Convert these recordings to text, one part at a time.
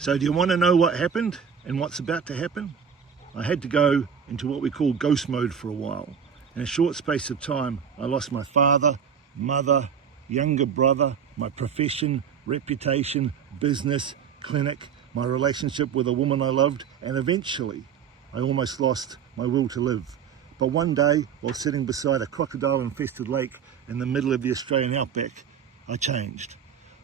So do you want to know what happened and what's about to happen? I had to go into what we call ghost mode for a while. In a short space of time, I lost my father, mother, younger brother, my profession, reputation, business, clinic, my relationship with a woman I loved, and eventually I almost lost my will to live. But one day, while sitting beside a crocodile-infested lake in the middle of the Australian outback, I changed.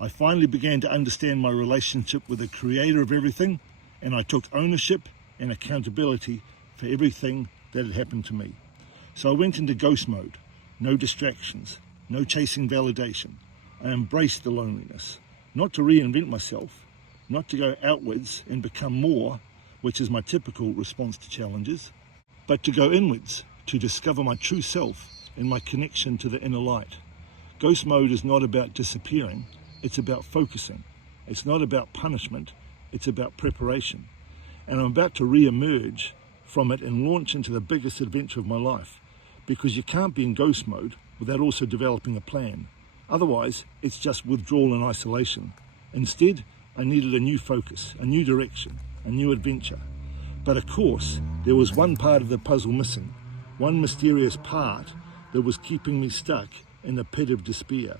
I finally began to understand my relationship with the creator of everything, and I took ownership and accountability for everything that had happened to me. So I went into ghost mode, no distractions, no chasing validation. I embraced the loneliness, not to reinvent myself, not to go outwards and become more, which is my typical response to challenges, but to go inwards, to discover my true self and my connection to the inner light. Ghost mode is not about disappearing, it's about focusing. It's not about punishment, it's about preparation. And I'm about to re-emerge from it and launch into the biggest adventure of my life, because you can't be in ghost mode without also developing a plan. Otherwise, it's just withdrawal and isolation. Instead, I needed a new focus, a new direction, a new adventure. But of course, there was one part of the puzzle missing, one mysterious part that was keeping me stuck in the pit of despair.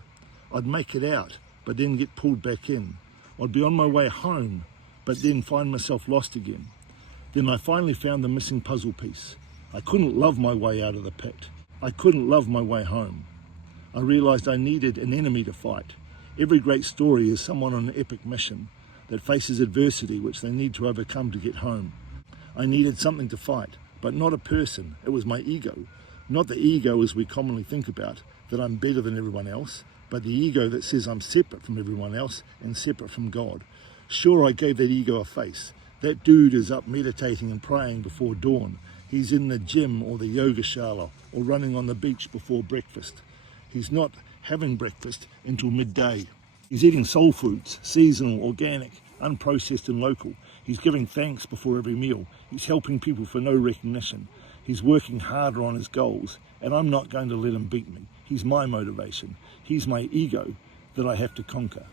I'd make it out, but then get pulled back in. I'd be on my way home, but then find myself lost again. Then I finally found the missing puzzle piece. I couldn't love my way out of the pit. I couldn't love my way home. I realized I needed an enemy to fight. Every great story is someone on an epic mission that faces adversity which they need to overcome to get home. I needed something to fight, but not a person. It was my ego. Not the ego as we commonly think about, that I'm better than everyone else, but the ego that says I'm separate from everyone else and separate from God. Sure, I gave that ego a face. That dude is up meditating and praying before dawn. He's in the gym or the yoga shala or running on the beach before breakfast. He's not having breakfast until midday. He's eating soul foods, seasonal, organic, unprocessed and local. He's giving thanks before every meal. He's helping people for no recognition. He's working harder on his goals, and I'm not going to let him beat me. He's my motivation. He's my ego that I have to conquer.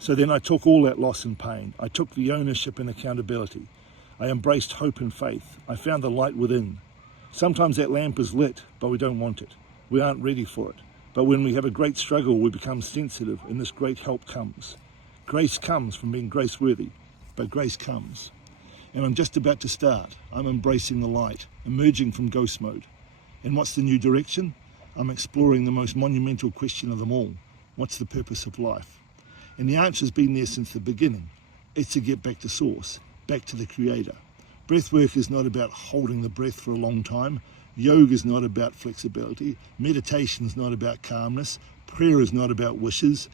So then I took all that loss and pain. I took the ownership and accountability. I embraced hope and faith. I found the light within. Sometimes that lamp is lit, but we don't want it. We aren't ready for it. But when we have a great struggle, we become sensitive, and this great help comes. Grace comes from being grace-worthy, but grace comes. And I'm just about to start. I'm embracing the light, emerging from ghost mode. And what's the new direction? I'm exploring the most monumental question of them all. What's the purpose of life? And the answer's been there since the beginning. It's to get back to source, back to the creator. Breathwork is not about holding the breath for a long time. Yoga is not about flexibility. Meditation is not about calmness. Prayer is not about wishes.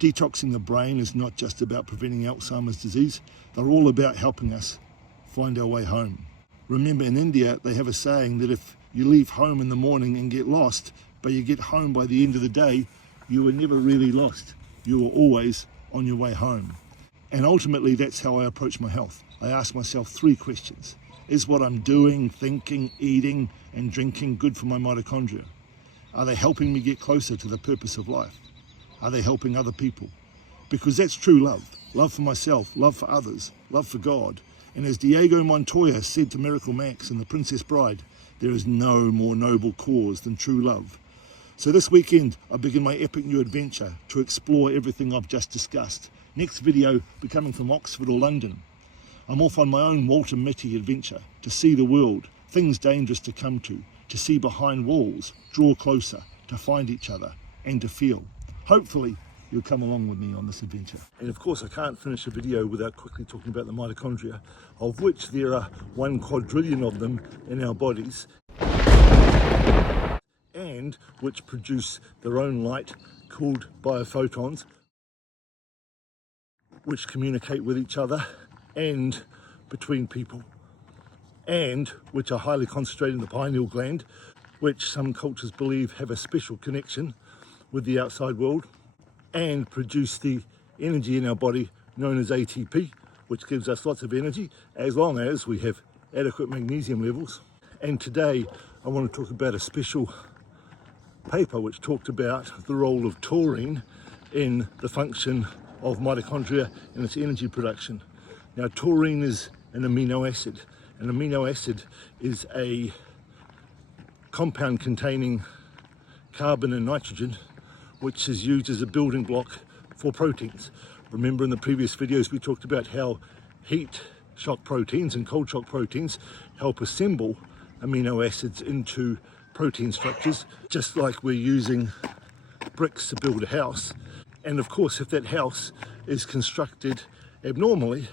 Detoxing the brain is not just about preventing Alzheimer's disease. They're all about helping us find our way home. Remember, in India, they have a saying that if you leave home in the morning and get lost, but you get home by the end of the day, you were never really lost. You were always on your way home. And ultimately, that's how I approach my health. I ask myself 3 questions. Is what I'm doing, thinking, eating, and drinking good for my mitochondria? Are they helping me get closer to the purpose of life? Are they helping other people? Because that's true love. Love for myself, love for others, love for God. And as Diego Montoya said to Miracle Max in The Princess Bride, there is no more noble cause than true love. So this weekend, I begin my epic new adventure to explore everything I've just discussed. Next video be coming from Oxford or London. I'm off on my own Walter Mitty adventure to see the world, things dangerous to come to see behind walls, draw closer, to find each other and to feel. Hopefully, you'll come along with me on this adventure. And of course, I can't finish a video without quickly talking about the mitochondria, of which there are 1 quadrillion of them in our bodies, and which produce their own light called biophotons, which communicate with each other and between people, and which are highly concentrated in the pineal gland, which some cultures believe have a special connection with the outside world, and produce the energy in our body known as ATP, which gives us lots of energy as long as we have adequate magnesium levels. And today I want to talk about a special paper which talked about the role of taurine in the function of mitochondria and its energy production. Now, taurine is an amino acid. An amino acid is a compound containing carbon and nitrogen, which is used as a building block for proteins. Remember in the previous videos we talked about how heat shock proteins and cold shock proteins help assemble amino acids into protein structures, just like we're using bricks to build a house. And of course, if that house is constructed abnormally,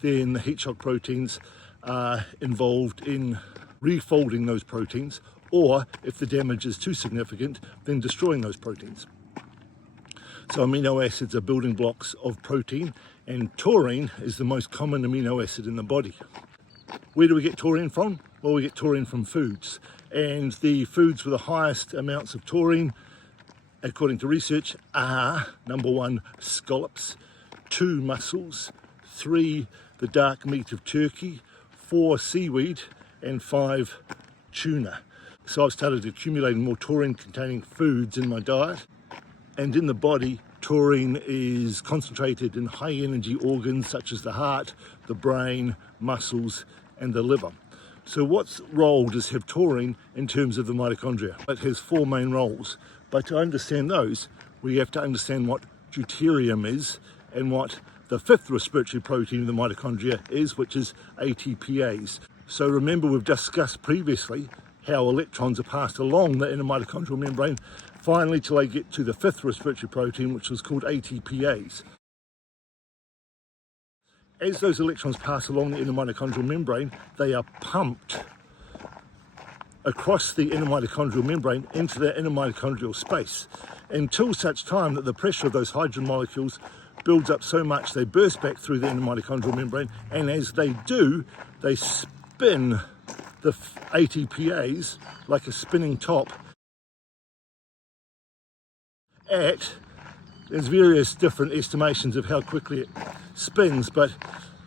then the heat shock proteins are involved in refolding those proteins, or if the damage is too significant, then destroying those proteins. So amino acids are building blocks of protein, and taurine is the most common amino acid in the body. Where do we get taurine from? Well, we get taurine from foods, and the foods with the highest amounts of taurine, according to research, are number 1, scallops, 2, mussels, 3, the dark meat of turkey, 4, seaweed, and 5, tuna. So I've started accumulating more taurine containing foods in my diet, and in the body taurine is concentrated in high energy organs such as the heart, the brain, muscles, and the liver. So what role does have taurine in terms of the mitochondria? It has 4 main roles, but to understand those we have to understand what deuterium is and what the 5th respiratory protein of the mitochondria is, which is ATPase. So remember, we've discussed previously how electrons are passed along the inner mitochondrial membrane, finally till they get to the 5th respiratory protein, which was called ATPase. As those electrons pass along the inner mitochondrial membrane, they are pumped across the inner mitochondrial membrane into the inner mitochondrial space, until such time that the pressure of those hydrogen molecules builds up so much they burst back through the inner mitochondrial membrane, and as they do, they spin the ATPase like a spinning top there's various different estimations of how quickly it spins, but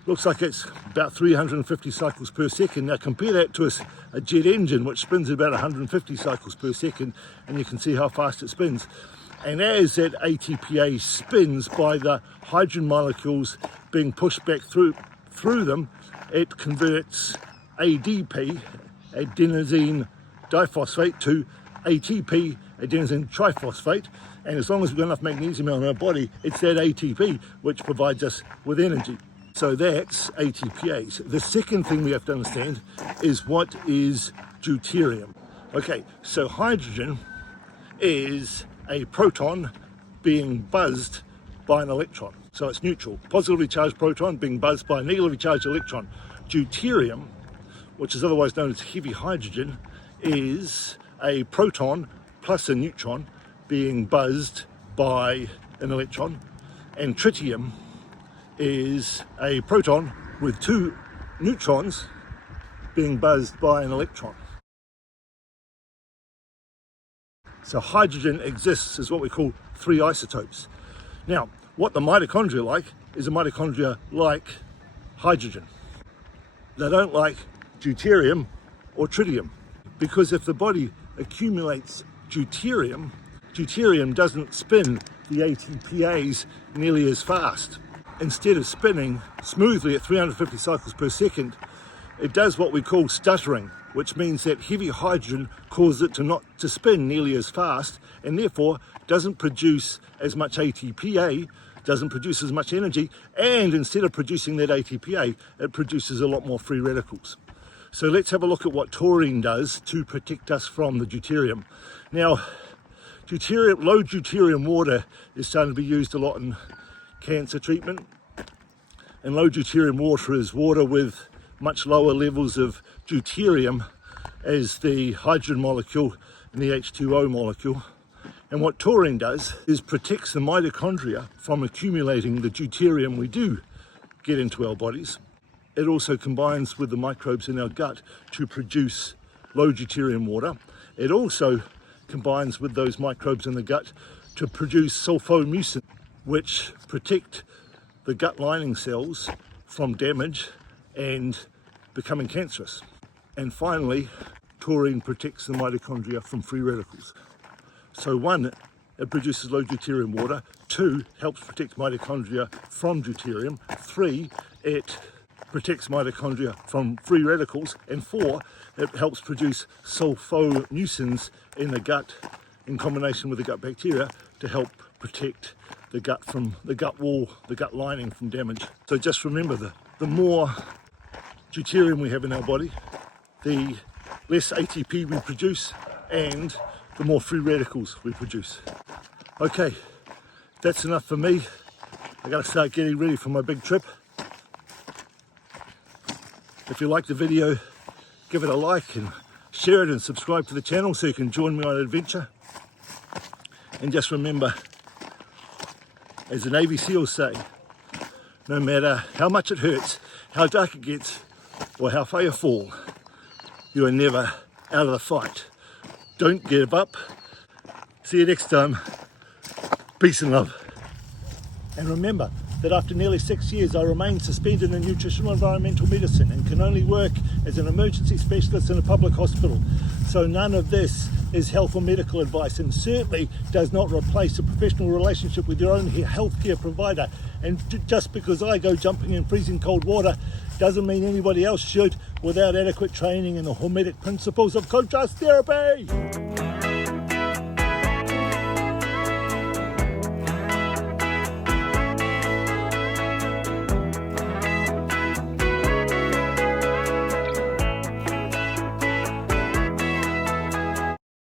looks like it's about 350 cycles per second. Now compare that to a jet engine, which spins about 150 cycles per second, and you can see how fast it spins. And as that ATPase spins by the hydrogen molecules being pushed back through them, it converts ADP, adenosine diphosphate, to ATP, adenosine triphosphate, and as long as we've got enough magnesium in our body, it's that ATP which provides us with energy. So that's ATPase. The second thing we have to understand is what is deuterium. Okay, so hydrogen is a proton being buzzed by an electron. So it's neutral. Positively charged proton being buzzed by a negatively charged electron. Deuterium, which is otherwise known as heavy hydrogen, is a proton plus a neutron being buzzed by an electron, and tritium is a proton with 2 neutrons being buzzed by an electron. So hydrogen exists as what we call 3 isotopes. Now, what the mitochondria like is a mitochondria like hydrogen. They don't like deuterium or tritium, because if the body accumulates deuterium, deuterium doesn't spin the ATPase nearly as fast. Instead of spinning smoothly at 350 cycles per second, it does what we call stuttering, which means that heavy hydrogen causes it not to spin nearly as fast, and therefore doesn't produce as much ATPA, doesn't produce as much energy, and instead of producing that ATPA, it produces a lot more free radicals. So let's have a look at what taurine does to protect us from the deuterium. Now, low deuterium water is starting to be used a lot in cancer treatment, and low deuterium water is water with much lower levels of deuterium as the hydrogen molecule and the H2O molecule. And what taurine does is protects the mitochondria from accumulating the deuterium we do get into our bodies. It also combines with the microbes in our gut to produce low deuterium water. It also combines with those microbes in the gut to produce sulfomucin, which protect the gut lining cells from damage and becoming cancerous. And finally, taurine protects the mitochondria from free radicals. So 1, it produces low deuterium water. 2, helps protect mitochondria from deuterium. 3, it protects mitochondria from free radicals, and 4, it helps produce sulfonucleins in the gut in combination with the gut bacteria to help protect the gut from the gut wall, the gut lining from damage. So just remember the more deuterium we have in our body, the less ATP we produce and the more free radicals we produce. Okay, that's enough for me. I gotta start getting ready for my big trip. If you like the video, give it a like and share it and subscribe to the channel so you can join me on an adventure. And just remember, as the Navy SEALs say, no matter how much it hurts, how dark it gets, or how far you fall, you are never out of the fight. Don't give up. See you next time. Peace and love. And remember that after nearly 6 years I remain suspended in nutritional environmental medicine and can only work as an emergency specialist in a public hospital. So none of this is health or medical advice, and certainly does not replace a professional relationship with your own healthcare provider. And just because I go jumping in freezing cold water doesn't mean anybody else should without adequate training in the hormetic principles of contrast therapy.